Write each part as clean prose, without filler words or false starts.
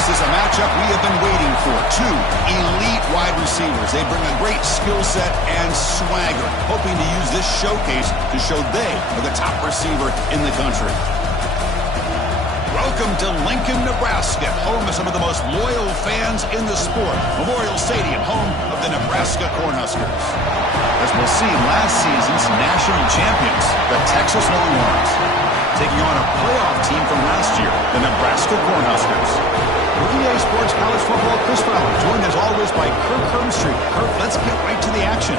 This is a matchup we have been waiting for. Two elite wide receivers. They bring a great skill set and swagger, hoping to use this showcase to show they are the top receiver in the country. Welcome to Lincoln, Nebraska, home of some of the most loyal fans in the sport. Memorial Stadium, home of the Nebraska Cornhuskers. As we'll see, last season's national champions, the Texas Longhorns, taking on a playoff team from last year, the Nebraska Cornhuskers. With EA Sports College Football, Chris Fowler, joined as always by Kirk Hermstreet. Kirk, let's get right to the action.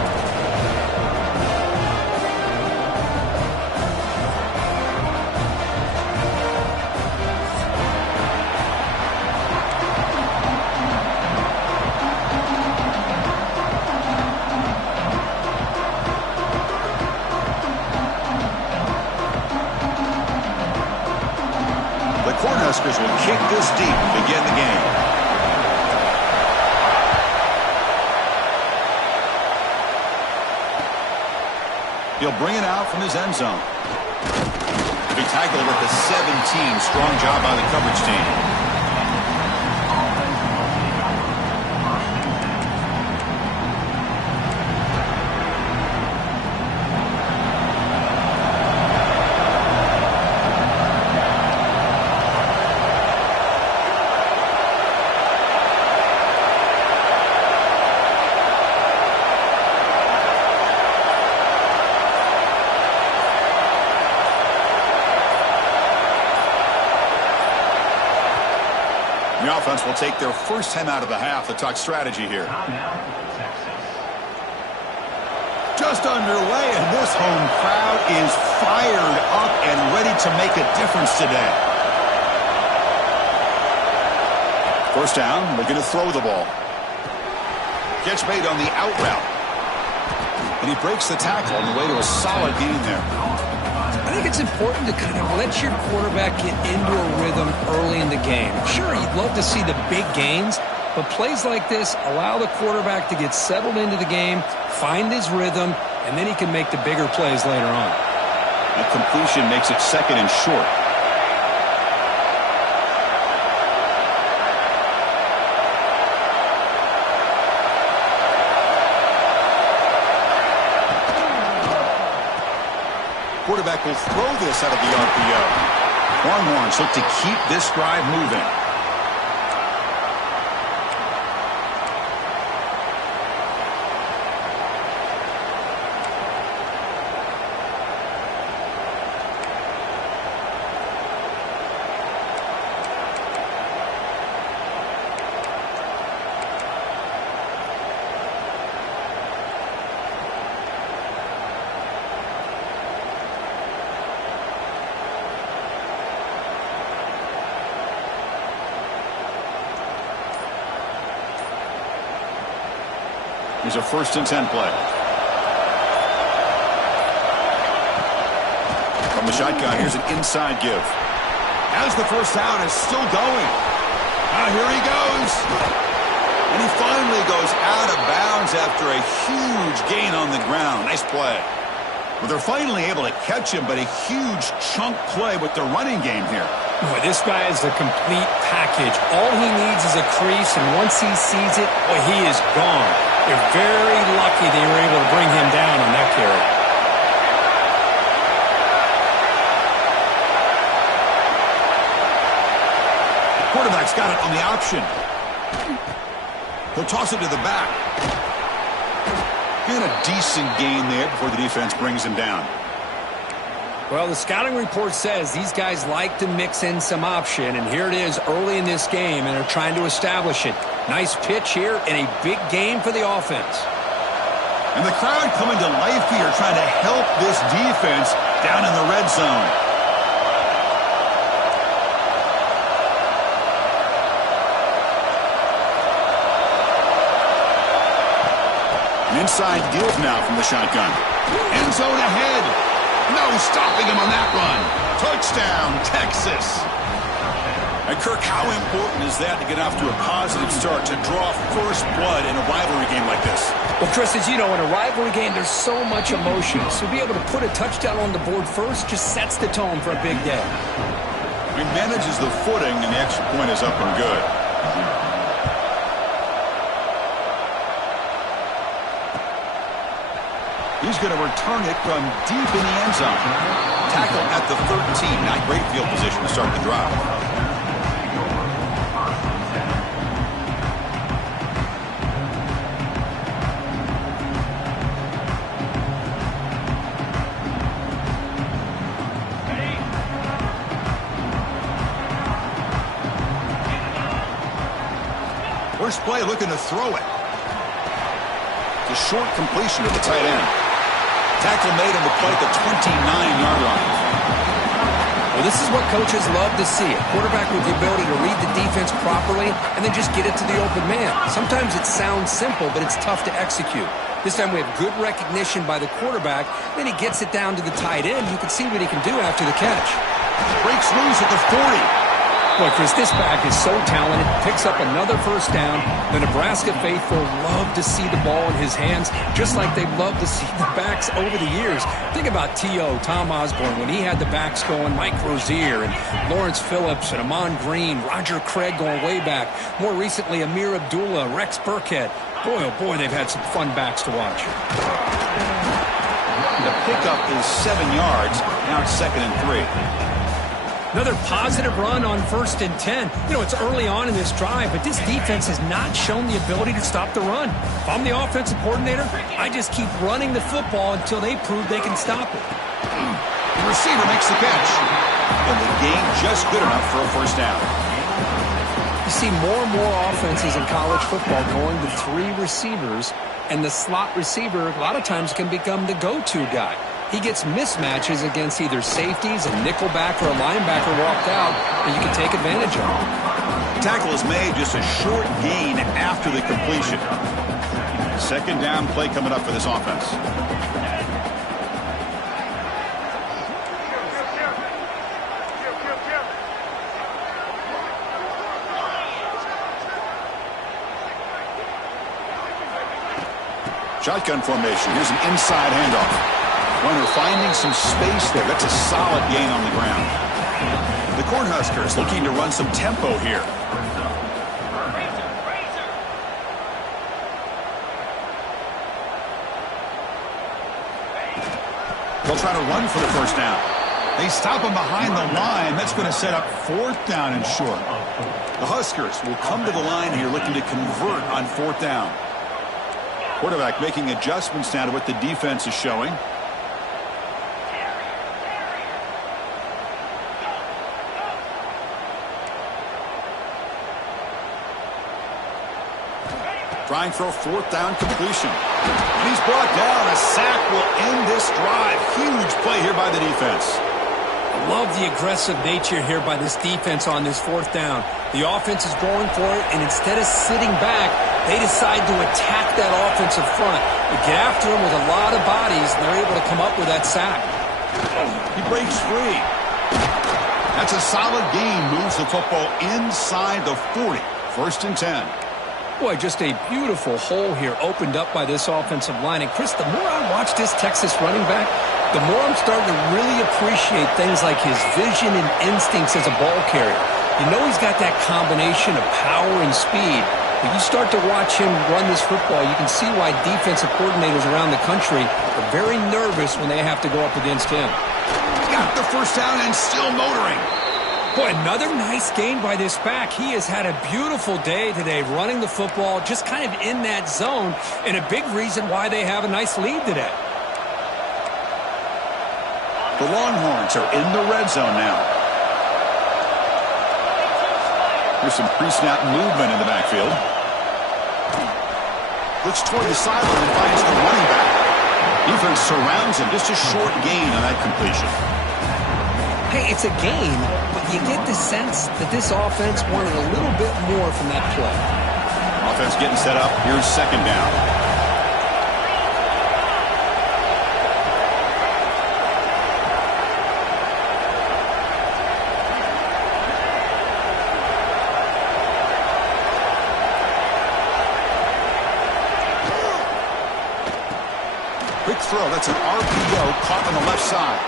Cornhuskers will kick this deep to begin the game. He'll bring it out from his end zone. Big tackle at the 17. Strong job by the coverage team. The offense will take their first time out of the half to talk strategy here. Just underway, and this home crowd is fired up and ready to make a difference today. First down, looking to throw the ball. Catch made on the out route. And he breaks the tackle on the way to a solid gain there. I think it's important to kind of let your quarterback get into a rhythm early in the game. Sure, you'd love to see the big gains, but plays like this allow the quarterback to get settled into the game, find his rhythm, and then he can make the bigger plays later on. That completion makes it second and short. Quarterback will throw this out of the RPO. Longhorns look to keep this drive moving. Here's a 1st and 10 play. From the shotgun, here's an inside give. As the first down is still going. Here he goes. And he finally goes out of bounds after a huge gain on the ground. Nice play. Well, they're finally able to catch him, but a huge chunk play with the running game here. Boy, this guy is a complete package. All he needs is a crease, and once he sees it, boy, he is gone. They're very lucky they were able to bring him down on that carry. Quarterback's got it on the option. He'll toss it to the back. And a decent gain there before the defense brings him down. Well, the scouting report says these guys like to mix in some option, and here it is early in this game, and they're trying to establish it. Nice pitch here and a big game for the offense. And the crowd coming to life here, trying to help this defense down in the red zone. An inside give now from the shotgun. End zone ahead. No stopping him on that run. Touchdown, Texas. And Kirk, how important is that to get off to a positive start, to draw first blood in a rivalry game like this? Well, Chris, as you know, in a rivalry game, there's so much emotion. So to be able to put a touchdown on the board first just sets the tone for a big day. He manages the footing, and the extra point is up and good. He's going to return it from deep in the end zone. Tackle at the 13. Not great field position to start the drive. First play looking to throw it. It's a short completion to the tight end. Tackle made on the play at the 29-yard line. Well, this is what coaches love to see. A quarterback with the ability to read the defense properly and then just get it to the open man. Sometimes it sounds simple, but it's tough to execute. This time we have good recognition by the quarterback. Then he gets it down to the tight end. You can see what he can do after the catch. Breaks loose at the 40. Boy, Chris, this back is so talented. Picks up another first down. The Nebraska faithful love to see the ball in his hands, just like they've loved to see the backs over the years. Think about T.O., Tom Osborne, when he had the backs going, Mike Rozier and Lawrence Phillips and Amon Green, Roger Craig going way back. More recently, Amir Abdullah, Rex Burkhead. Boy, oh boy, they've had some fun backs to watch. The pickup is 7 yards. Now it's 2nd and 3. Another positive run on 1st and 10. You know, it's early on in this drive, but this defense has not shown the ability to stop the run. If I'm the offensive coordinator, I just keep running the football until they prove they can stop it. The receiver makes the catch. And the gain just good enough for a first down. You see more and more offenses in college football going to 3 receivers, and the slot receiver a lot of times can become the go-to guy. He gets mismatches against either safeties, a nickelback, or a linebacker walked out, and you can take advantage of it. Tackle is made, just a short gain after the completion. 2nd down play coming up for this offense. Shotgun formation. Here's an inside handoff. Runner finding some space there. That's a solid gain on the ground. The Cornhuskers looking to run some tempo here. They'll try to run for the first down. They stop him behind the line. That's going to set up 4th down and short. The Huskers will come to the line here looking to convert on 4th down. Quarterback making adjustments now to what the defense is showing. Trying for a 4th down completion. And he's brought down. A sack will end this drive. Huge play here by the defense. I love the aggressive nature here by this defense on this 4th down. The offense is going for it, and instead of sitting back, they decide to attack that offensive front. They get after him with a lot of bodies, and they're able to come up with that sack. He breaks free. That's a solid gain. Moves the football inside the 40. 1st and 10. Boy, just a beautiful hole here opened up by this offensive line. And, Chris, the more I watch this Texas running back, the more I'm starting to really appreciate things like his vision and instincts as a ball carrier. You know he's got that combination of power and speed. When you start to watch him run this football, you can see why defensive coordinators around the country are very nervous when they have to go up against him. Got the first down and still motoring. Boy, another nice gain by this back. He has had a beautiful day today running the football, just kind of in that zone, and a big reason why they have a nice lead today. The Longhorns are in the red zone now. There's some pre-snap movement in the backfield. Looks toward the sideline and finds the running back. Defense surrounds him. Just a short gain on that completion. Hey, it's a gain, but you get the sense that this offense wanted a little bit more from that play. Offense getting set up. Here's 2nd down. Quick throw. That's an RPO caught on the left side.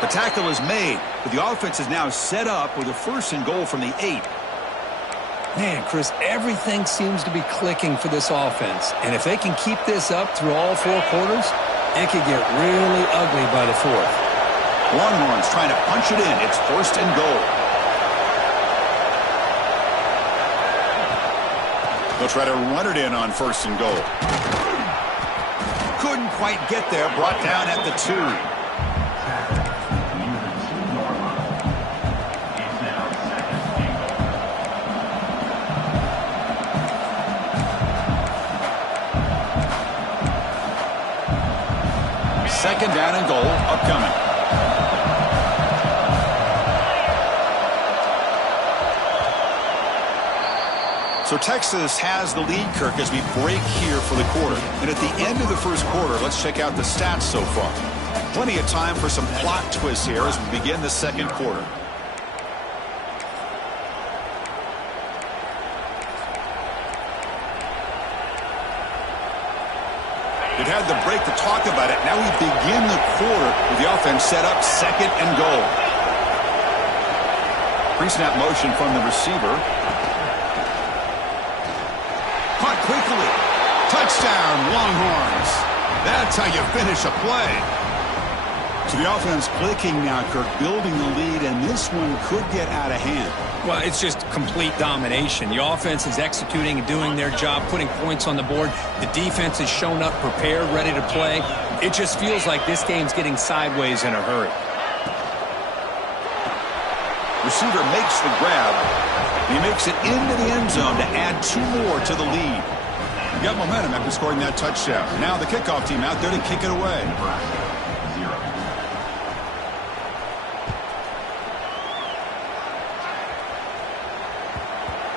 The tackle is made, but the offense is now set up with a 1st and goal from the 8. Man, Chris, everything seems to be clicking for this offense. And if they can keep this up through all 4 quarters, it could get really ugly by the 4th. Longhorns trying to punch it in. It's 1st and goal. They'll try to run it in on 1st and goal. Couldn't quite get there. Brought down at the 2. Second down and goal upcoming. So Texas has the lead, Kirk, as we break here for the quarter. And at the end of the first quarter, let's check out the stats so far. Plenty of time for some plot twists here as we begin the second quarter. They've had the break to talk about it. Now we begin the quarter with the offense set up 2nd and goal. Pre-snap motion from the receiver. Caught quickly. Touchdown, Longhorns. That's how you finish a play. So the offense clicking now, Kirk, building the lead, and this one could get out of hand. Well, it's just complete domination. The offense is executing and doing their job, putting points on the board. The defense has shown up prepared, ready to play. It just feels like this game's getting sideways in a hurry. Receiver makes the grab. He makes it into the end zone to add 2 more to the lead. You got momentum after scoring that touchdown. Now the kickoff team out there to kick it away.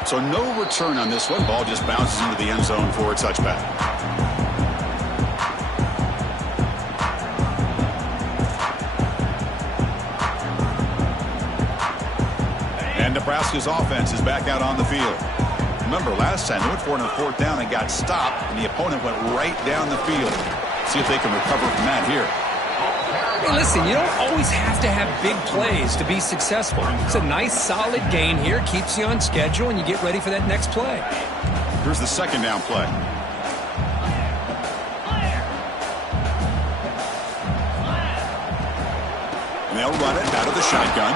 So no return on this one. Ball just bounces into the end zone for a touchback. And Nebraska's offense is back out on the field. Remember, last time they went for it on 4th down and got stopped, and the opponent went right down the field. See if they can recover from that here. Hey, listen, you don't always have to have big plays to be successful. It's a nice, solid gain here. Keeps you on schedule, and you get ready for that next play. Here's the 2nd down play. And they'll run it out of the shotgun.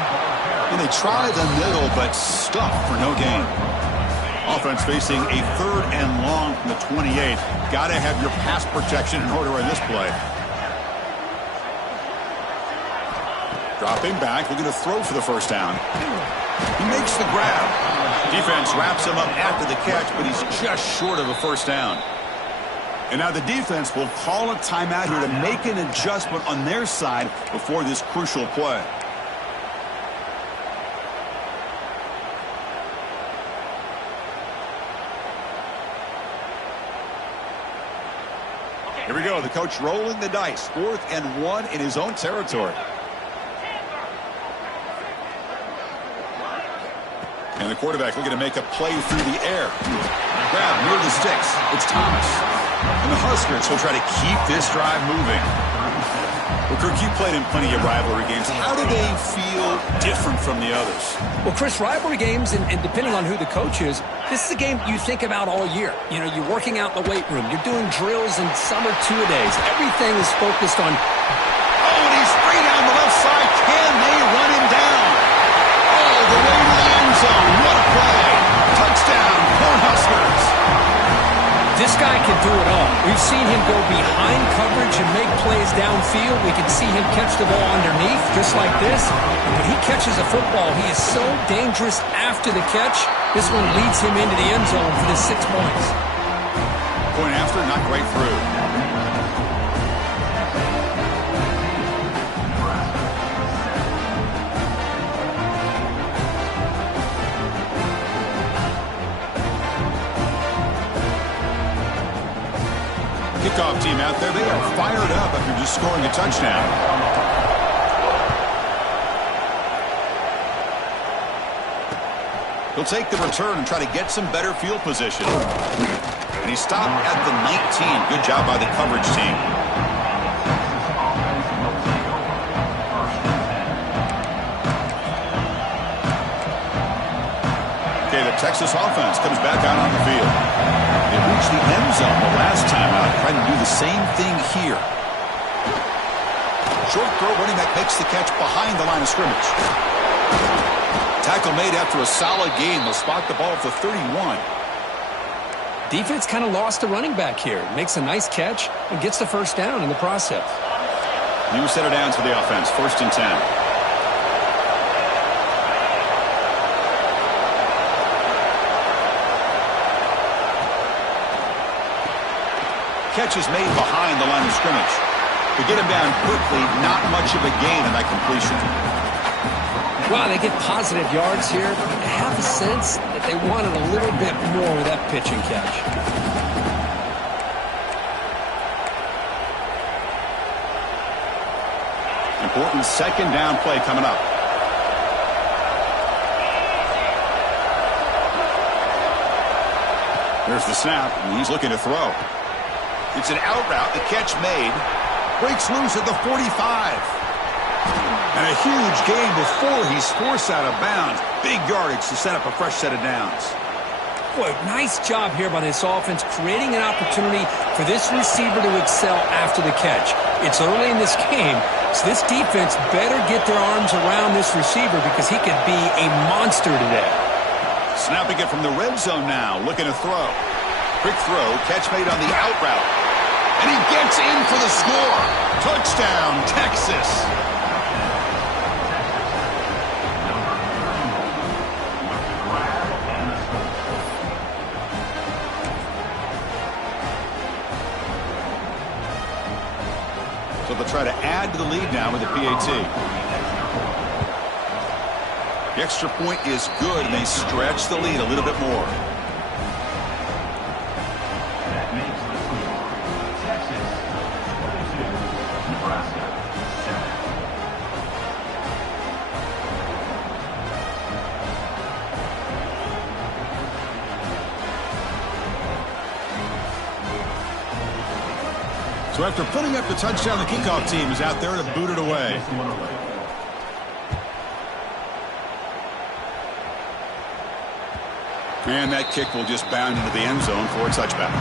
And they try the middle, but stuck for no gain. Offense facing a 3rd and long from the 28. Got to have your pass protection in order in this play. Dropping back, looking to throw for the 1st down. He makes the grab. Defense wraps him up after the catch, but he's just short of a 1st down. And now the defense will call a timeout here to make an adjustment on their side before this crucial play. Here we go. The coach rolling the dice. 4th and 1 in his own territory. And the quarterback looking to make a play through the air. Grab near the sticks. It's Thomas. And the Huskers will try to keep this drive moving. Well, Kirk, you played in plenty of rivalry games. How do they feel different from the others? Well, Chris, rivalry games, and depending on who the coach is, this is a game you think about all year. You know, you're working out in the weight room. You're doing drills and summer two-a-days. Everything is focused on... Oh, and he's free down the left side. Can they run him down? Oh, the way to the end zone. What a play. Touchdown, Cornhuskers. This guy can do it all. We've seen him go behind coverage and make plays downfield. We can see him catch the ball underneath, just like this. And when he catches a football, he is so dangerous after the catch. This one leads him into the end zone for the 6 points. Point after, not quite through. Kickoff team out there, they are fired up after just scoring a touchdown. He'll take the return and try to get some better field position. And he stopped at the 19. Good job by the coverage team. Okay, the Texas offense comes back out on the field. They reached the end zone the last time out, trying to do the same thing here. Short throw, running back makes the catch behind the line of scrimmage. Tackle made after a solid gain. They'll spot the ball at the 31. Defense kind of lost the running back here. Makes a nice catch and gets the first down in the process. New set of downs for the offense. 1st and 10. Catch is made behind the line of scrimmage. To get him down quickly, not much of a gain in that completion. Wow, they get positive yards here, but I have a sense that they wanted a little bit more with that pitch and catch. Important 2nd down play coming up. There's the snap, and he's looking to throw. It's an out route. The catch made. Breaks loose at the 45. And a huge gain before he's forced out of bounds. Big yardage to set up a fresh set of downs. Boy, nice job here by this offense, creating an opportunity for this receiver to excel after the catch. It's early in this game, so this defense better get their arms around this receiver because he could be a monster today. Snapping it from the red zone now, looking to throw. Quick throw, catch made on the out route. And he gets in for the score. Touchdown, Texas. So they'll try to add to the lead now with the PAT. The extra point is good, and they stretch the lead a little bit more. So after putting up the touchdown, the kickoff team is out there to boot it away. And that kick will just bound into the end zone for a touchback.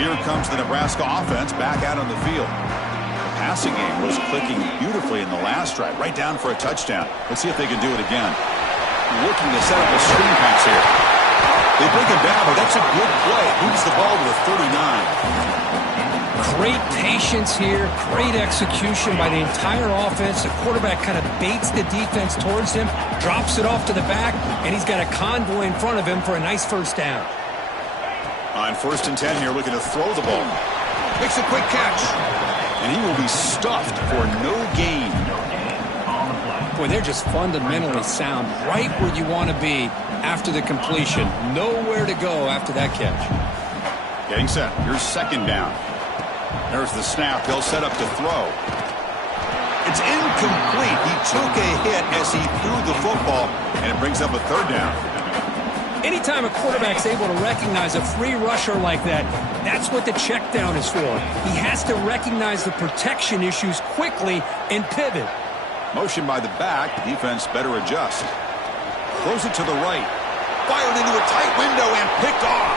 Here comes the Nebraska offense back out on the field. Passing game was clicking beautifully in the last drive, right down for a touchdown. Let's see if they can do it again. Looking to set up a screen pass here. They bring him down, but that's a good play. Moves the ball to the 39. Great patience here, great execution by the entire offense. The quarterback kind of baits the defense towards him, drops it off to the back, and he's got a convoy in front of him for a nice first down. On 1st and 10 here, looking to throw the ball. Makes a quick catch. And he will be stuffed for no gain. Boy, they're just fundamentally sound, right where you want to be after the completion. Nowhere to go after that catch. Getting set. Here's 2nd down. There's the snap. They'll set up to throw. It's incomplete. He took a hit as he threw the football, and it brings up a 3rd down. Anytime a quarterback's able to recognize a free rusher like that, that's what the check down is for. He has to recognize the protection issues quickly and pivot. Motion by the back. Defense better adjust. Throws it to the right. Fired into a tight window and picked off.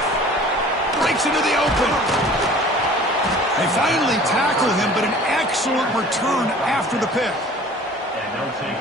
Breaks into the open. They finally tackle him, but an excellent return after the pick.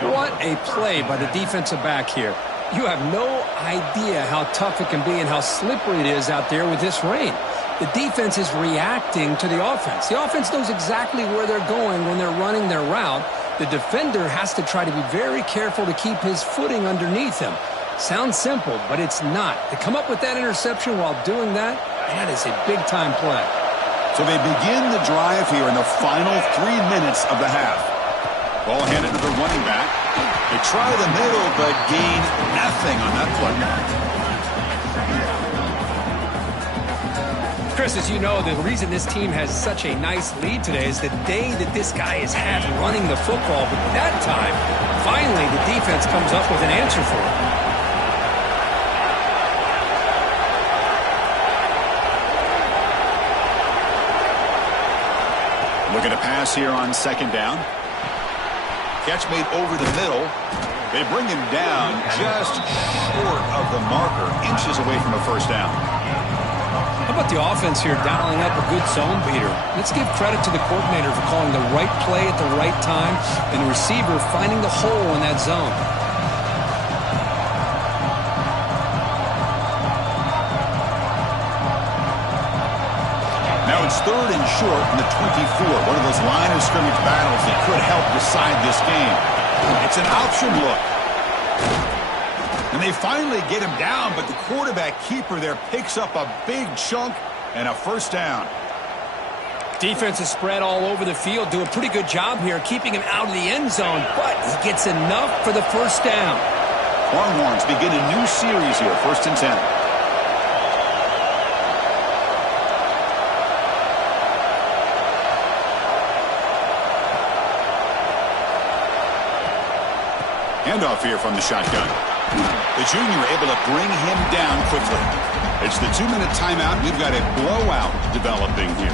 What a play by the defensive back here. You have no idea how tough it can be and how slippery it is out there with this rain. The defense is reacting to the offense. The offense knows exactly where they're going when they're running their route. The defender has to try to be very careful to keep his footing underneath him. Sounds simple, but it's not. To come up with that interception while doing that, that is a big-time play. So they begin the drive here in the final 3 minutes of the half. Ball handed to the running back. They try the middle, but gain nothing on that play. Chris, as you know, the reason this team has such a nice lead today is the day that this guy has had running the football. But that time, finally, the defense comes up with an answer for it. Looking to pass here on second down. Catch made over the middle. They bring him down just short of the marker, inches away from a first down. How about the offense here dialing up a good zone beater? Let's give credit to the coordinator for calling the right play at the right time and the receiver finding the hole in that zone. Now it's third and short from the 24. One of those line of scrimmage battles that could help decide this game. It's an option look. And they finally get him down, but the quarterback keeper there picks up a big chunk and a first down. Defense is spread all over the field. Do a pretty good job here keeping him out of the end zone, but he gets enough for the first down. Longhorns begin a new series here, 1st and 10. Handoff here from the shotgun. The junior able to bring him down quickly. It's the 2-minute timeout. We've got a blowout developing here.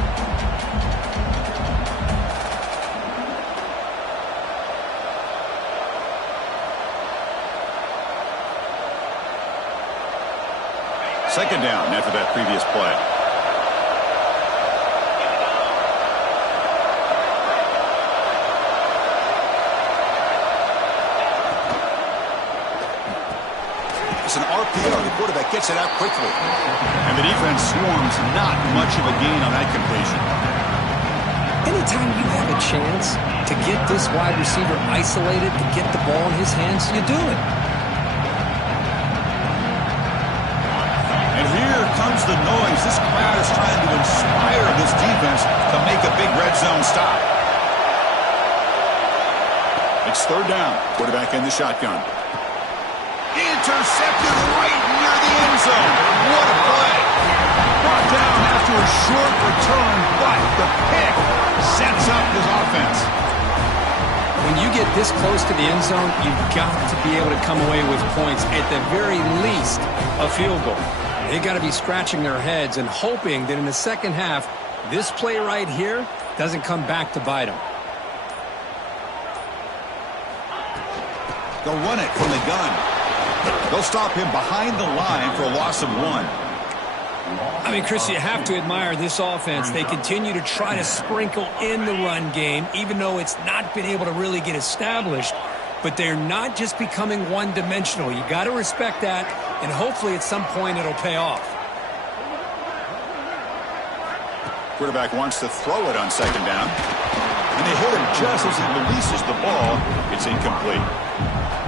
Second down after that previous play. It's an RPO. The quarterback gets it out quickly. And the defense swarms. Not much of a gain on that completion. Anytime you have a chance to get this wide receiver isolated, to get the ball in his hands, you do it. And here comes the noise. This crowd is trying to inspire this defense to make a big red zone stop. It's third down. Quarterback in the shotgun. Intercepted right near the end zone. What a play. Brought down after a short return, but the pick sets up his offense. When you get this close to the end zone, you've got to be able to come away with points, at the very least, a field goal. They've got to be scratching their heads and hoping that in the second half, this play right here doesn't come back to bite them. They'll run it from the gun. They'll stop him behind the line for a loss of 1. I mean, Chris, you have to admire this offense. They continue to try to sprinkle in the run game, even though it's not been able to really get established. But they're not just becoming one-dimensional. You got to respect that, and hopefully at some point it'll pay off. Quarterback wants to throw it on second down. And they hit him just as he releases the ball. It's incomplete.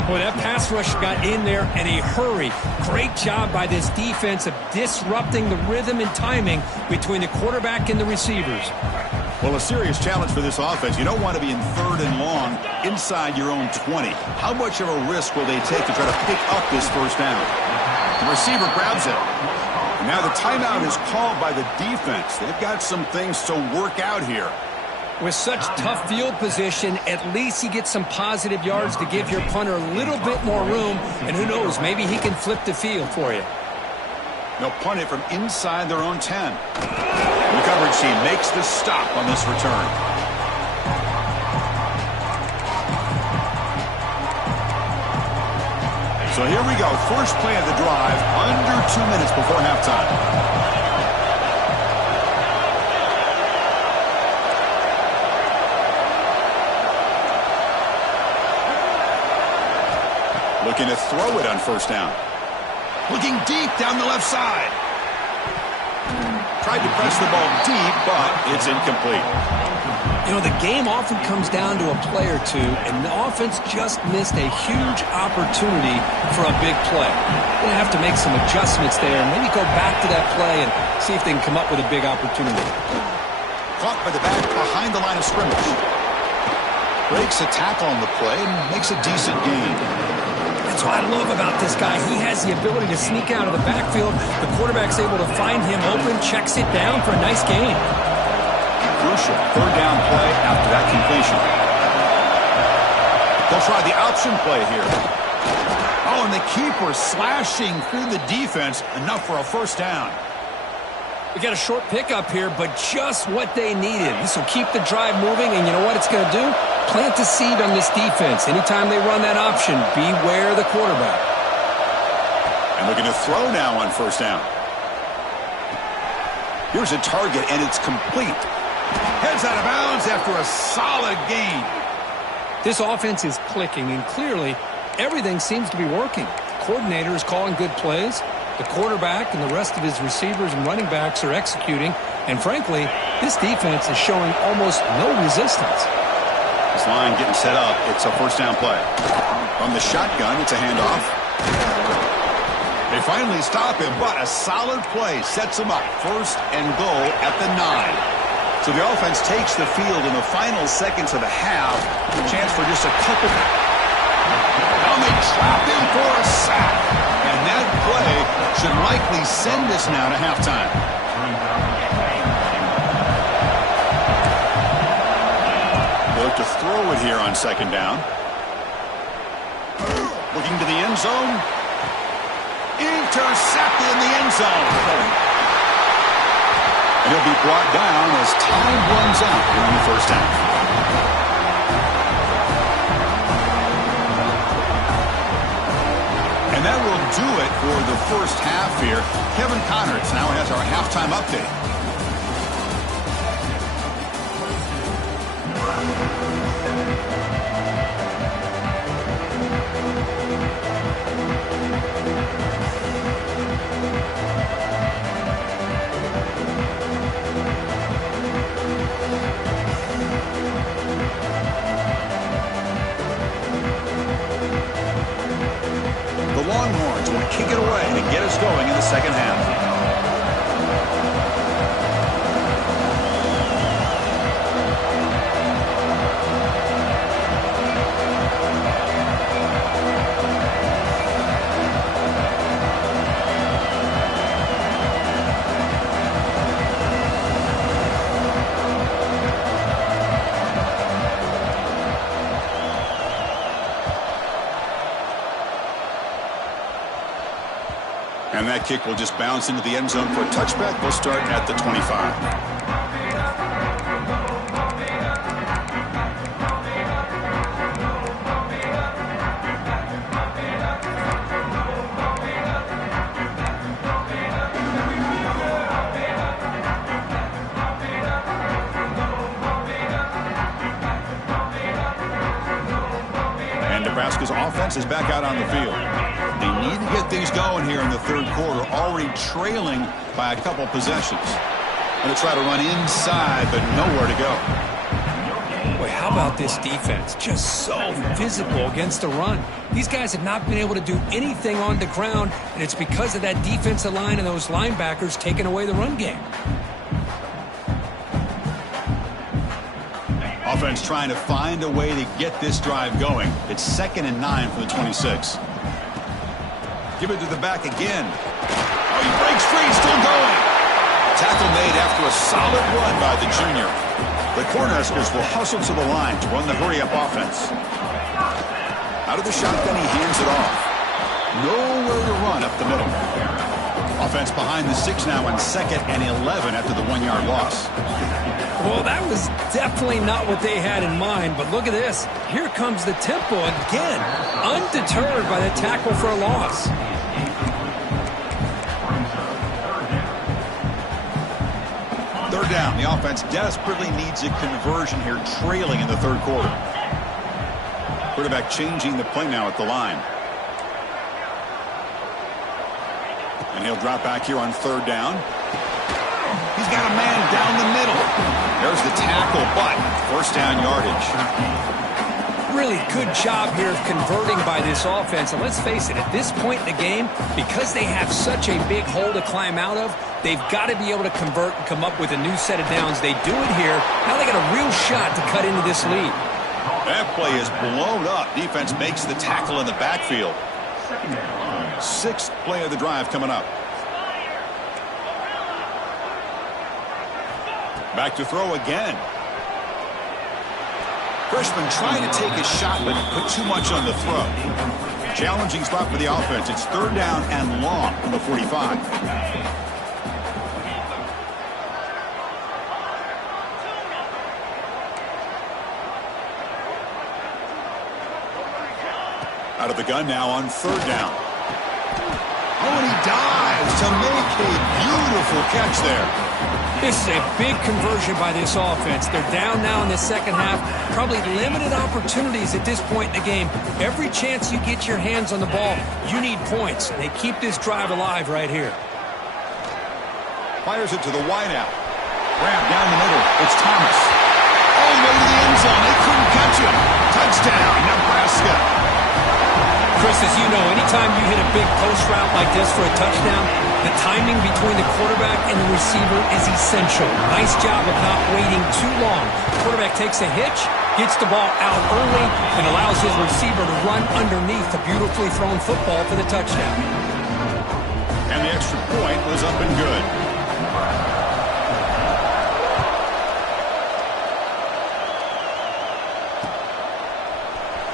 Boy, that pass rush got in there in a hurry. Great job by this defense of disrupting the rhythm and timing between the quarterback and the receivers. Well, a serious challenge for this offense. You don't want to be in third and long inside your own 20. How much of a risk will they take to try to pick up this first down? The receiver grabs it. And now the timeout is called by the defense. They've got some things to work out here. With such tough field position, at least he gets some positive yards to give your punter a little bit more room. And who knows, maybe he can flip the field for you. They'll punt it from inside their own 10. The coverage team makes the stop on this return. So here we go. First play of the drive, under 2 minutes before halftime. Looking to throw it on first down. Looking deep down the left side. Tried to press the ball deep, but it's incomplete. You know, the game often comes down to a play or two, and the offense just missed a huge opportunity for a big play. They're going to have to make some adjustments there and maybe go back to that play and see if they can come up with a big opportunity. Caught by the back behind the line of scrimmage. Breaks a tackle on the play and makes a decent gain. That's what I love about this guy. He has the ability to sneak out of the backfield. The quarterback's able to find him open, checks it down for a nice gain. Crucial third down play after that completion. They'll try the option play here. Oh, and the keeper slashing through the defense, enough for a first down. We got a short pickup here, but just what they needed. This will keep the drive moving, and you know what it's going to do? Plant a seed on this defense. Anytime they run that option, beware the quarterback. And looking to throw now on first down. Here's a target, and it's complete. Heads out of bounds after a solid gain. This offense is clicking, and clearly everything seems to be working. The coordinator is calling good plays. The quarterback and the rest of his receivers and running backs are executing. And frankly, this defense is showing almost no resistance. This line getting set up. It's a first down play. From the shotgun, it's a handoff. They finally stop him, but a solid play sets him up. First and goal at the 9. So the offense takes the field in the final seconds of the half. A chance for just a couple. Now they trap him for a sack. And that play should likely send us now to halftime. They look to throw it here on second down. Looking to the end zone. Intercepted in the end zone. And he'll be brought down as time runs out in the first half. And that will do it for the first half here. Kevin Connerts now has our halftime update. Longhorns will kick it away to get us going in the second half. And that kick will just bounce into the end zone for a touchback. We'll start at the 25. And Nebraska's offense is back out on the field. They need to get things going here in the third quarter, already trailing by a couple possessions. Going to try to run inside, but nowhere to go. Boy, how about this defense? Just so physical against the run. These guys have not been able to do anything on the ground, and it's because of that defensive line and those linebackers taking away the run game. Offense trying to find a way to get this drive going. It's 2nd and 9 from the 26. Give it to the back again. Oh, he breaks free, still going. Tackle made after a solid run by the junior. The Cornhuskers will hustle to the line to run the hurry-up offense. Out of the shotgun, he hands it off. Nowhere to run up the middle. Offense behind the 6 now on 2nd and 11 after the 1-yard loss. Well, that was definitely not what they had in mind, but look at this. Here comes the tempo again, undeterred by the tackle for a loss. Third down. The offense desperately needs a conversion here, trailing in the third quarter. Quarterback changing the play now at the line. And he'll drop back here on third down. He's got a man down the middle. There's the tackle, but first down yardage. Really good job here of converting by this offense. And let's face it, at this point in the game, because they have such a big hole to climb out of, they've got to be able to convert and come up with a new set of downs. They do it here. Now they got a real shot to cut into this lead. That play is blown up. Defense makes the tackle in the backfield. 6th play of the drive coming up. Back to throw again. Freshman trying to take a shot, but put too much on the throw. Challenging spot for the offense. It's third down and long from the 45. Out of the gun now on 3rd down. Oh, and he dives to make a beautiful catch there. This is a big conversion by this offense. They're down now in the second half. Probably limited opportunities at this point in the game. Every chance you get your hands on the ball, you need points. They keep this drive alive right here. Fires it to the wideout. Grab down the middle. It's Thomas. All the way to the end zone. They couldn't catch him. Touchdown, Nebraska. Chris, as you know, anytime you hit a big post route like this for a touchdown, the timing between the quarterback and the receiver is essential. Nice job of not waiting too long. The quarterback takes a hitch, gets the ball out early, and allows his receiver to run underneath the beautifully thrown football for the touchdown. And the extra point was up and good.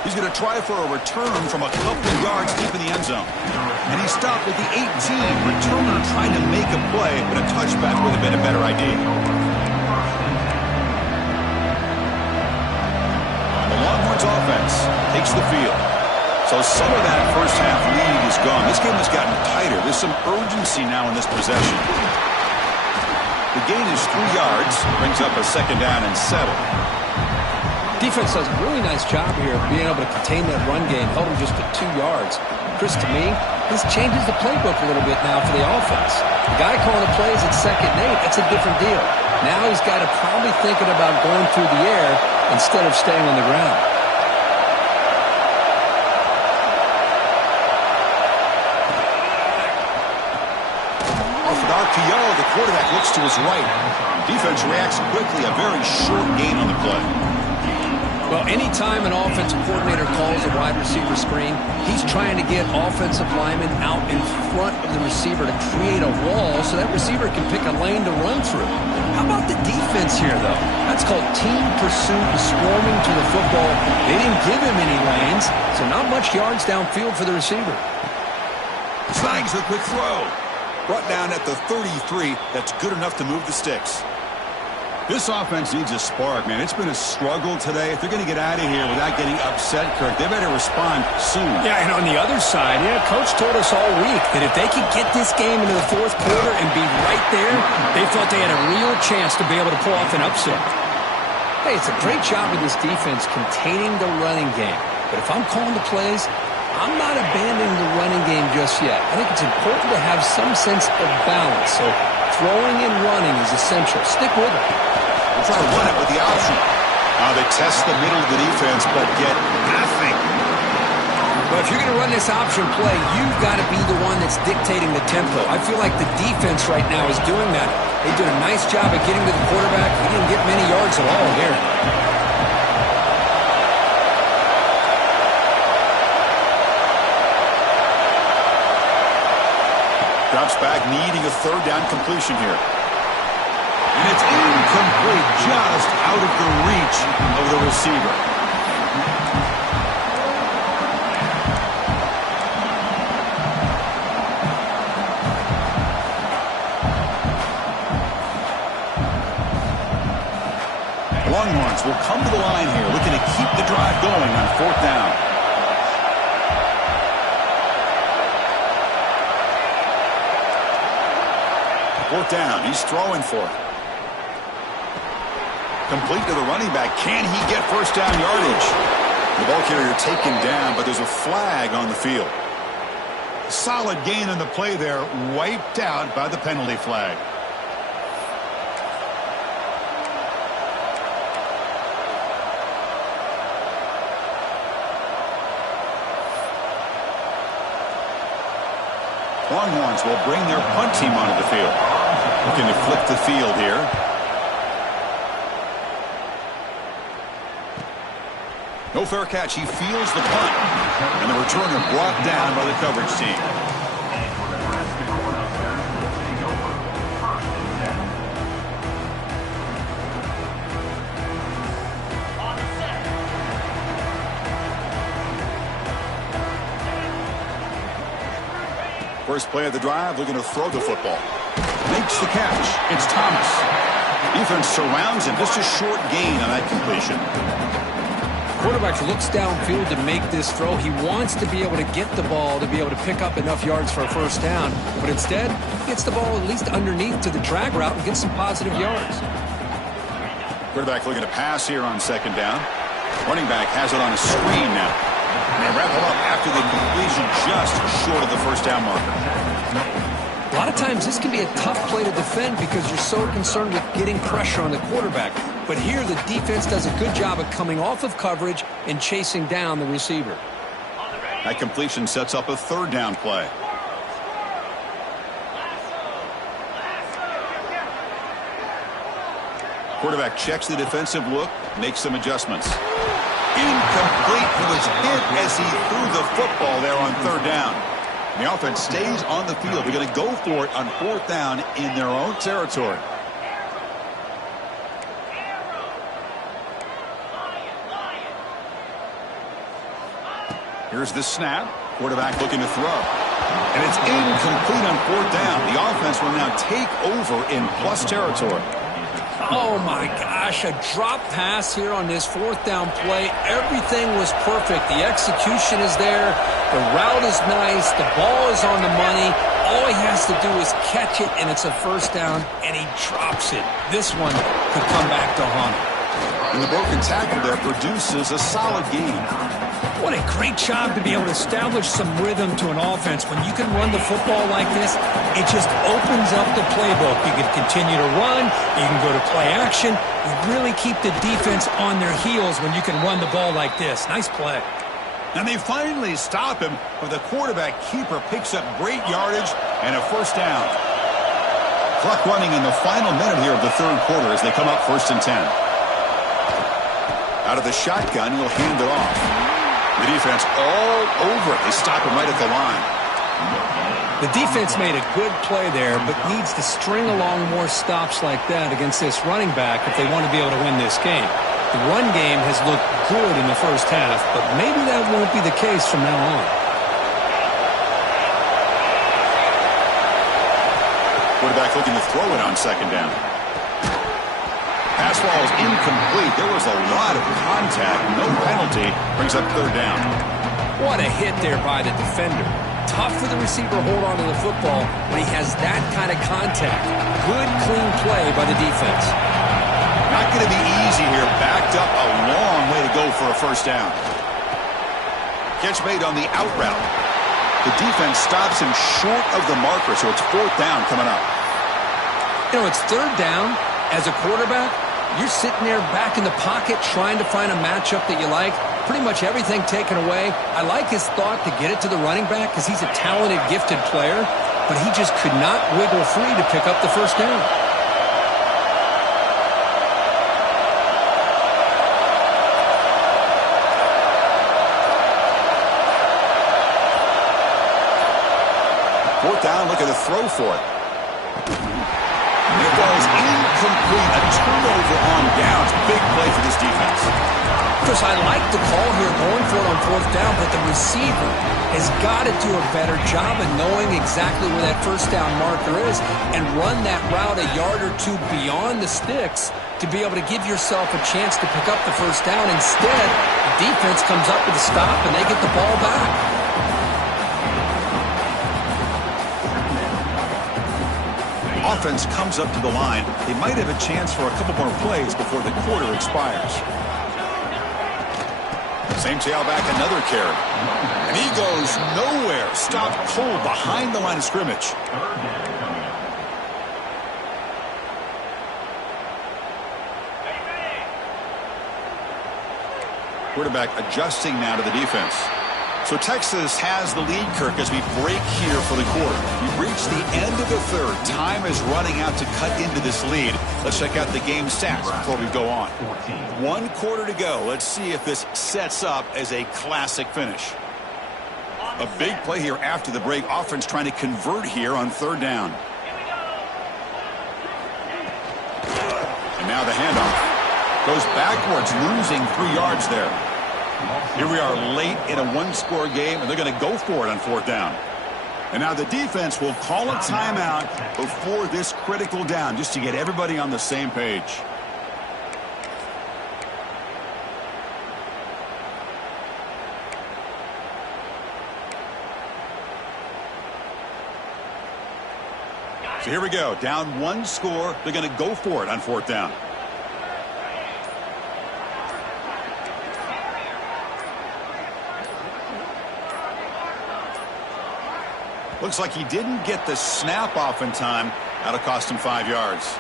He's going to try for a return from a couple of yards deep in the end zone. And he stopped at the 18. Returner trying to make a play, but a touchback would have been a better idea. The Longhorns offense takes the field. So some of that first half lead is gone. This game has gotten tighter. There's some urgency now in this possession. The gain is 3 yards, brings up a 2nd down and 7. Defense does a really nice job here of being able to contain that run game, held him just to 2 yards. Chris, to me, this changes the playbook a little bit now for the offense. The guy calling the plays at 2nd and 8, that's a different deal. Now he's got to probably thinking about going through the air instead of staying on the ground. Off an RPO, the quarterback looks to his right. Defense reacts quickly, a very short gain on the play. Well, anytime an offensive coordinator calls a wide receiver screen, he's trying to get offensive linemen out in front of the receiver to create a wall so that receiver can pick a lane to run through. How about the defense here, though? That's called team pursuit, swarming to the football. They didn't give him any lanes, so not much yards downfield for the receiver. Snags a quick throw. Brought down at the 33. That's good enough to move the sticks. This offense needs a spark, man. It's been a struggle today. If they're going to get out of here without getting upset, Kirk, they better respond soon. Yeah, and on the other side, Coach told us all week that if they could get this game into the 4th quarter and be right there, they felt they had a real chance to be able to pull off an upset. Hey, it's a great job of this defense containing the running game. But if I'm calling the plays, I'm not abandoning the running game just yet. I think it's important to have some sense of balance. So throwing and running is essential. Stick with it. We'll try to run it with the option. They test the middle of the defense, but get nothing. But if you're going to run this option play, you've got to be the one that's dictating the tempo. I feel like the defense right now is doing that. They did a nice job at getting to the quarterback. He didn't get many yards at all here. Drops back, needing a 3rd down completion here. And it's incomplete, just out of the reach of the receiver. Longhorns will come to the line here, looking to keep the drive going on 4th down. Fourth down, he's throwing for it. Complete to the running back. Can he get first down yardage? The ball carrier taken down, but there's a flag on the field. Solid gain on the play there, wiped out by the penalty flag. Longhorns will bring their punt team onto the field. Looking to flip the field here. No fair catch. He feels the punt. And the returner brought down by the coverage team. First play of the drive, looking to throw the football. Makes the catch. It's Thomas. Defense surrounds him. Just a short gain on that completion. Quarterback looks downfield to make this throw. He wants to be able to get the ball to be able to pick up enough yards for a first down. But instead, he gets the ball at least underneath to the drag route and gets some positive yards. Quarterback looking to pass here on second down. Running back has it on a screen now. And they wrap it up after the completion just short of the first down marker. A lot of times this can be a tough play to defend because you're so concerned with getting pressure on the quarterback. But here the defense does a good job of coming off of coverage and chasing down the receiver. That completion sets up a third down play. Quarterback checks the defensive look, makes some adjustments. Incomplete. He was hit as he threw the football there on third down. The offense stays on the field. They're going to go for it on fourth down in their own territory. Here's the snap. Quarterback looking to throw. And it's incomplete on fourth down. The offense will now take over in plus territory. Oh, my gosh, a drop pass here on this fourth down play. Everything was perfect. The execution is there. The route is nice. The ball is on the money. All he has to do is catch it, and it's a first down, and he drops it. This one could come back to haunt him. And the broken tackle there produces a solid gain. What a great job to be able to establish some rhythm to an offense. When you can run the football like this, it just opens up the playbook. You can continue to run. You can go to play action. You really keep the defense on their heels when you can run the ball like this. Nice play. And they finally stop him, but the quarterback keeper picks up great yardage and a first down. Clock running in the final minute here of the third quarter as they come up 1st and 10. Out of the shotgun, he'll hand it off. The defense all over it. They stop him right at the line. The defense made a good play there, but needs to string along more stops like that against this running back if they want to be able to win this game. The run game has looked good in the first half, but maybe that won't be the case from now on. Quarterback looking to throw it on second down. Pass ball is incomplete. There was a lot of contact. No penalty. Brings up third down. What a hit there by the defender. Tough for the receiver to hold on to the football when he has that kind of contact. Good, clean play by the defense. Not going to be easy here. Backed up a long way to go for a first down. Catch made on the out route. The defense stops him short of the marker, so it's fourth down coming up. You know, it's third down. As a quarterback, you're sitting there back in the pocket trying to find a matchup that you like. Pretty much everything taken away. I like his thought to get it to the running back because he's a talented, gifted player, but he just could not wiggle free to pick up the first down. Fourth down, look at the throw for it. It was incomplete. A turnover on downs. Big play for this defense. Chris, I like the call here going for it on fourth down, but the receiver has got to do a better job of knowing exactly where that first down marker is and run that route a yard or two beyond the sticks to be able to give yourself a chance to pick up the first down. Instead, the defense comes up with a stop and they get the ball back. Offense comes up to the line. They might have a chance for a couple more plays before the quarter expires. Same tailback, another carry. And he goes nowhere. Stopped cold behind the line of scrimmage. Quarterback adjusting now to the defense. So Texas has the lead, Kirk, as we break here for the quarter. We've reached the end of the third. Time is running out to cut into this lead. Let's check out the game stats before we go on. 1 quarter to go. Let's see if this sets up as a classic finish. A big play here after the break. Offense trying to convert here on third down. And now the handoff. Goes backwards, losing 3 yards there. Here we are late in a one-score game, and they're going to go for it on fourth down. And now the defense will call a timeout before this critical down, just to get everybody on the same page. So here we go. Down one score. They're going to go for it on fourth down. Looks like he didn't get the snap off in time. That'll cost him 5 yards.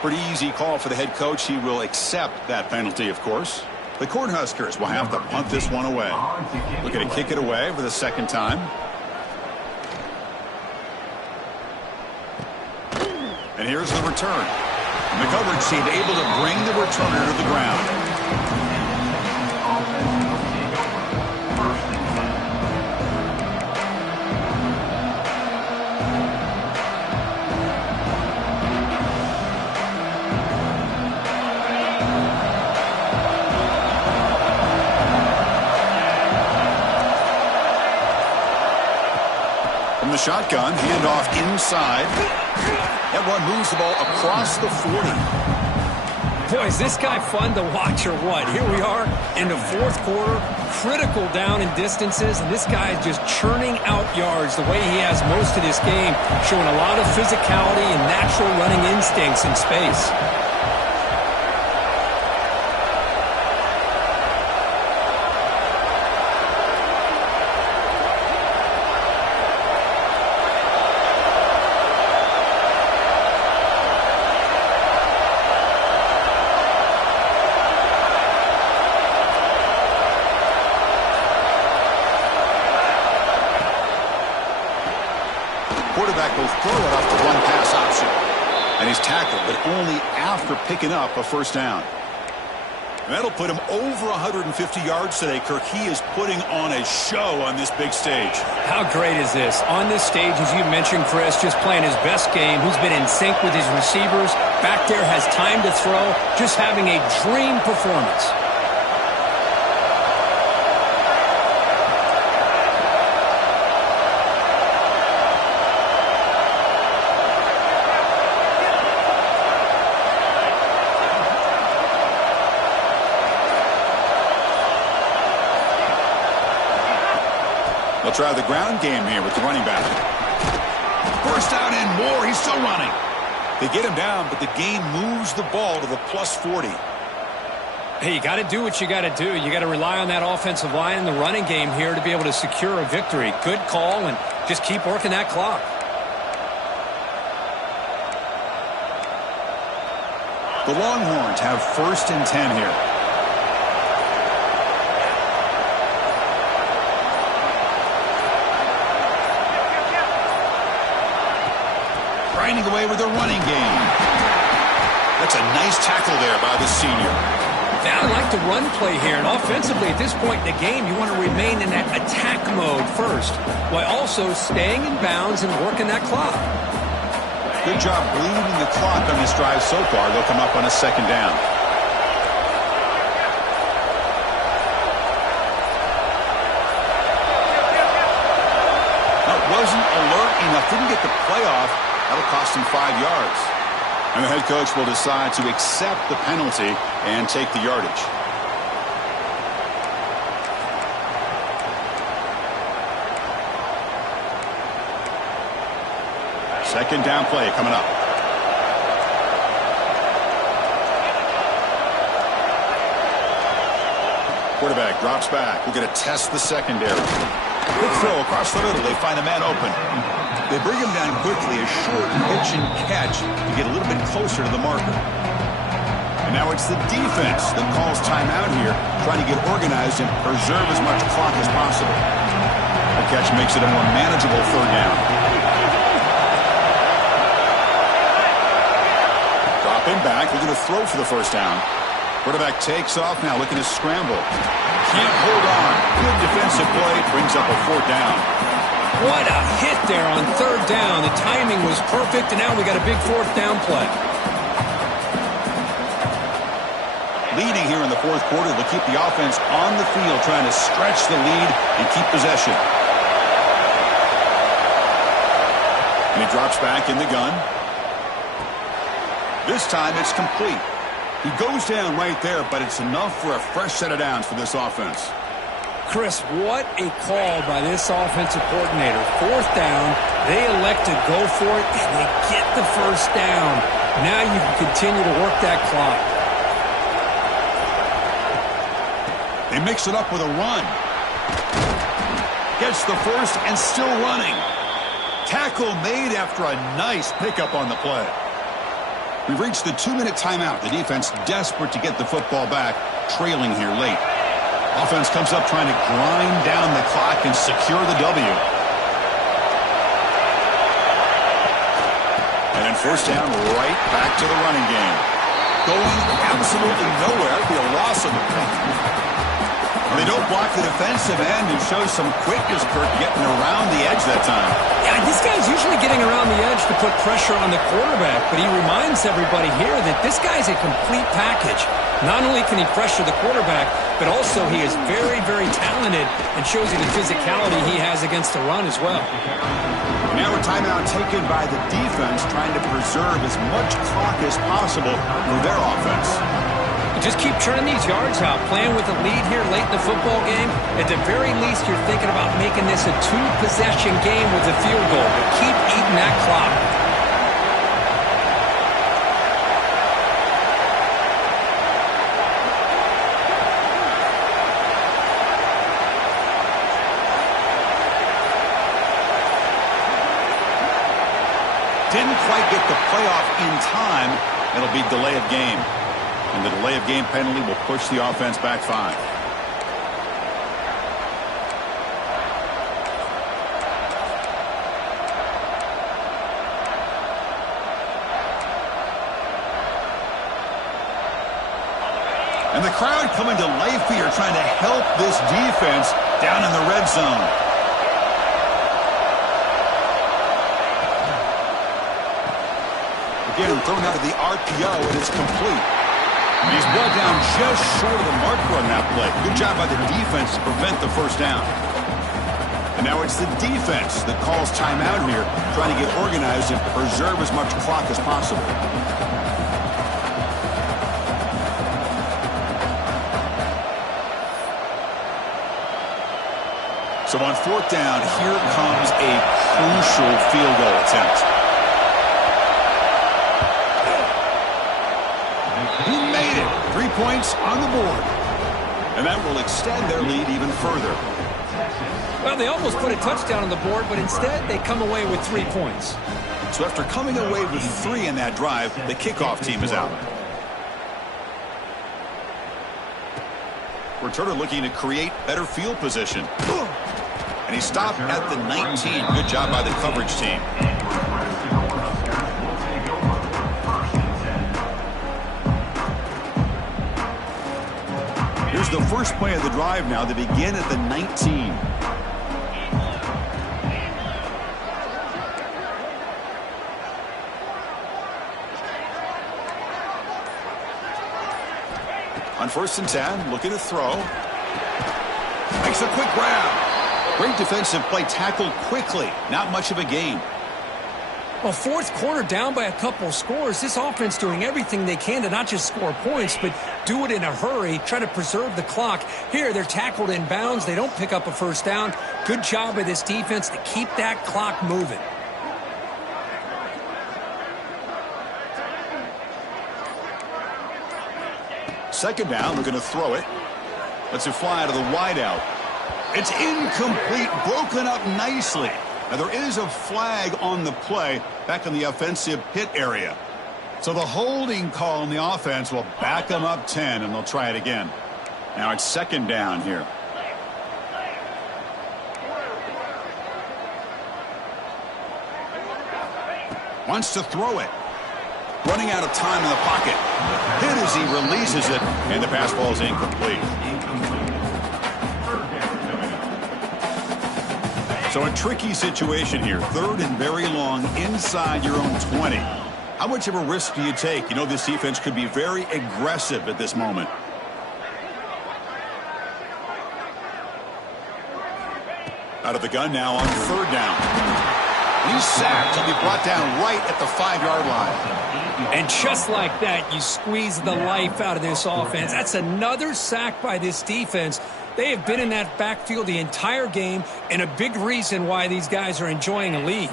Pretty easy call for the head coach. He will accept that penalty, of course. The Cornhuskers will have to punt this one away. Looking to kick it away for the second time. And here's the return. The coverage team able to bring the returner to the ground. From the shotgun, handoff inside. That one moves the ball across the 40. Boy, is this guy fun to watch or what? Here we are in the fourth quarter, critical down in distances, and this guy is just churning out yards the way he has most of this game, showing a lot of physicality and natural running instincts in space. Quarterback will throw it off the one pass option. And he's tackled, but only after picking up a first down. And that'll put him over 150 yards today, Kirk. He is putting on a show on this big stage. How great is this? On this stage, as you mentioned, Chris, just playing his best game. He's been in sync with his receivers. Back there, has time to throw. Just having a dream performance. They'll try the ground game here with the running back. First down and more. He's still running. They get him down, but the game moves the ball to the plus 40. Hey, you got to do what you got to do. You got to rely on that offensive line in the running game here to be able to secure a victory. Good call, and just keep working that clock. The Longhorns have first and 10 here. Grinding away with the running game. That's a nice tackle there by the senior. I like the run play here, and offensively at this point in the game, you want to remain in that attack mode first, while also staying in bounds and working that clock. Good job bleeding the clock on this drive so far. They'll come up on a second down. That wasn't alert enough. Didn't get the play off. That'll cost him 5 yards. And the head coach will decide to accept the penalty and take the yardage. Second down play coming up. Quarterback drops back. We're going to test the secondary. Quick throw across the middle. They find a man open. They bring him down quickly, a short pitch and catch to get a little bit closer to the marker. And now it's the defense that calls timeout here, trying to get organized and preserve as much clock as possible. The catch makes it a more manageable third down. Dropping back, looking to throw for the first down. Quarterback takes off now, looking to scramble. Can't hold on. Good defensive play, brings up a fourth down. What a hit there on third down. The timing was perfect, and now we got a big fourth down play. Leading here in the fourth quarter, they'll keep the offense on the field, trying to stretch the lead and keep possession. And he drops back in the gun. This time it's complete. He goes down right there, but it's enough for a fresh set of downs for this offense. Chris, what a call by this offensive coordinator. Fourth down, they elect to go for it, and they get the first down. Now you can continue to work that clock. They mix it up with a run. Gets the first and still running. Tackle made after a nice pickup on the play. We've reached the 2-minute timeout. The defense desperate to get the football back, trailing here late. Offense comes up trying to grind down the clock and secure the W. And then first down, right back to the running game. Going absolutely nowhere. It'll be a loss of the play. They don't block the defensive end, who shows some quickness, Kirk, getting around the edge that time. Yeah, this guy's usually getting around the edge to put pressure on the quarterback, but he reminds everybody here that this guy's a complete package. Not only can he pressure the quarterback, but also he is very, very talented and shows you the physicality he has against the run as well. Now a timeout taken by the defense, trying to preserve as much clock as possible for their offense. Just keep churning these yards out, playing with a lead here late in the football game. At the very least, you're thinking about making this a 2-possession game with a field goal. But keep eating that clock. Didn't quite get the playoff in time. It'll be delay of game. And the delay of game penalty will push the offense back 5. And the crowd coming to life here, trying to help this defense down in the red zone. Again, thrown out of the RPO, and it's complete. He's brought down just short of the marker on that play. Good job by the defense to prevent the first down. And now it's the defense that calls timeout here, trying to get organized and preserve as much clock as possible. So on fourth down, here comes a crucial field goal attempt. He made it. 3 points on the board. And that will extend their lead even further. Well, they almost put a touchdown on the board, but instead they come away with 3 points. So after coming away with 3 in that drive, the kickoff team is out. Returner looking to create better field position. And he stopped at the 19. Good job by the coverage team. Here's the first play of the drive now. They begin at the 19. On 1st and 10, looking to throw. Makes a quick grab. Great defensive play, tackled quickly. Not much of a gain. Well, fourth quarter down by a couple scores. This offense doing everything they can to not just score points, but do it in a hurry, try to preserve the clock. Here, they're tackled in bounds. They don't pick up a first down. Good job by this defense to keep that clock moving. Second down, looking to throw it. Lets it fly out of the wideout. It's incomplete, broken up nicely. Now, there is a flag on the play back in the offensive pit area. So the holding call on the offense will back them up 10, and they'll try it again. Now it's second down here. Wants to throw it. Running out of time in the pocket. Hit as he releases it, and the pass ball is incomplete. So a tricky situation here. 3rd and very long inside your own 20. How much of a risk do you take? You know, this defense could be very aggressive at this moment. Out of the gun now on 3rd down. He's sacked. He'll be brought down right at the 5-yard line. And just like that, you squeeze the life out of this offense. That's another sack by this defense. They have been in that backfield the entire game, and a big reason why these guys are enjoying a lead.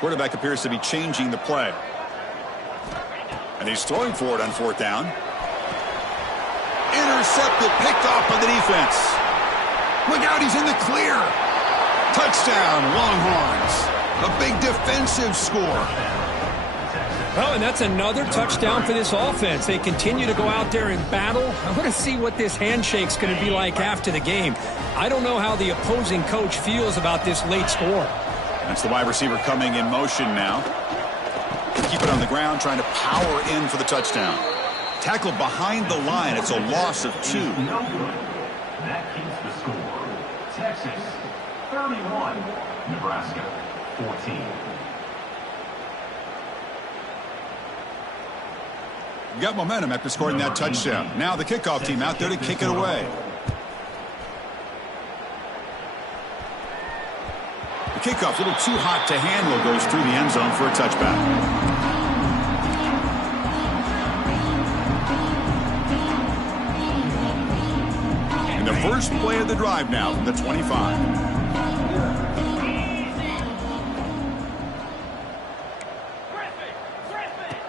Quarterback appears to be changing the play. And he's throwing for it on 4th down. Intercepted, picked off by the defense. Look out, he's in the clear. Touchdown, Longhorns. A big defensive score. Well, and that's another touchdown for this offense. They continue to go out there and battle. I want to see what this handshake's going to be like after the game. I don't know how the opposing coach feels about this late score. That's the wide receiver coming in motion now. Keep it on the ground, trying to power in for the touchdown. Tackle behind the line. It's a loss of 2. That keeps the score. Texas 31, Nebraska 14. Got momentum after scoring that touchdown. Now the kickoff team out there to kick it away. The kickoff's a little too hot to handle. Goes through the end zone for a touchback. And the first play of the drive now from the 25.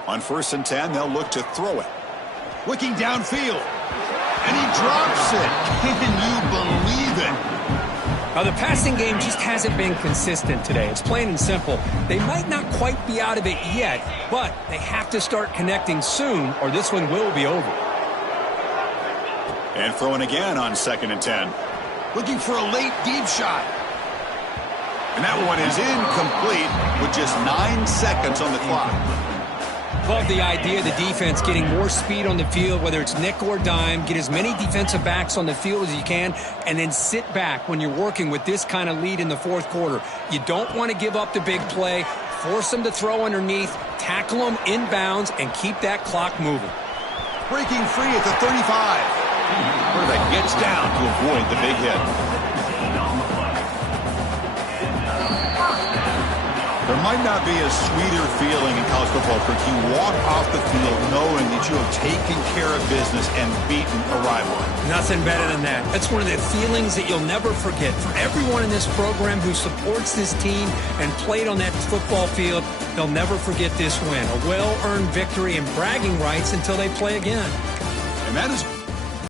On 1st and 10, they'll look to throw it. Looking downfield. And he drops it. Can you believe it? Now, the passing game just hasn't been consistent today. It's plain and simple. They might not quite be out of it yet, but they have to start connecting soon, or this one will be over. And throwing again on 2nd and 10. Looking for a late deep shot. And that one is incomplete with just 9 seconds on the clock. Love the idea of the defense getting more speed on the field, whether it's nickel or dime. Get as many defensive backs on the field as you can, and then sit back when you're working with this kind of lead in the 4th quarter. You don't want to give up the big play. Force them to throw underneath, tackle them inbounds, and keep that clock moving. Breaking free at the 35. Quarterback gets down to avoid the big hit. There might not be a sweeter feeling in college football if you walk off the field knowing that you have taken care of business and beaten a rival. Nothing better than that. That's one of the feelings that you'll never forget. For everyone in this program who supports this team and played on that football field, they'll never forget this win. A well-earned victory and bragging rights until they play again. And that is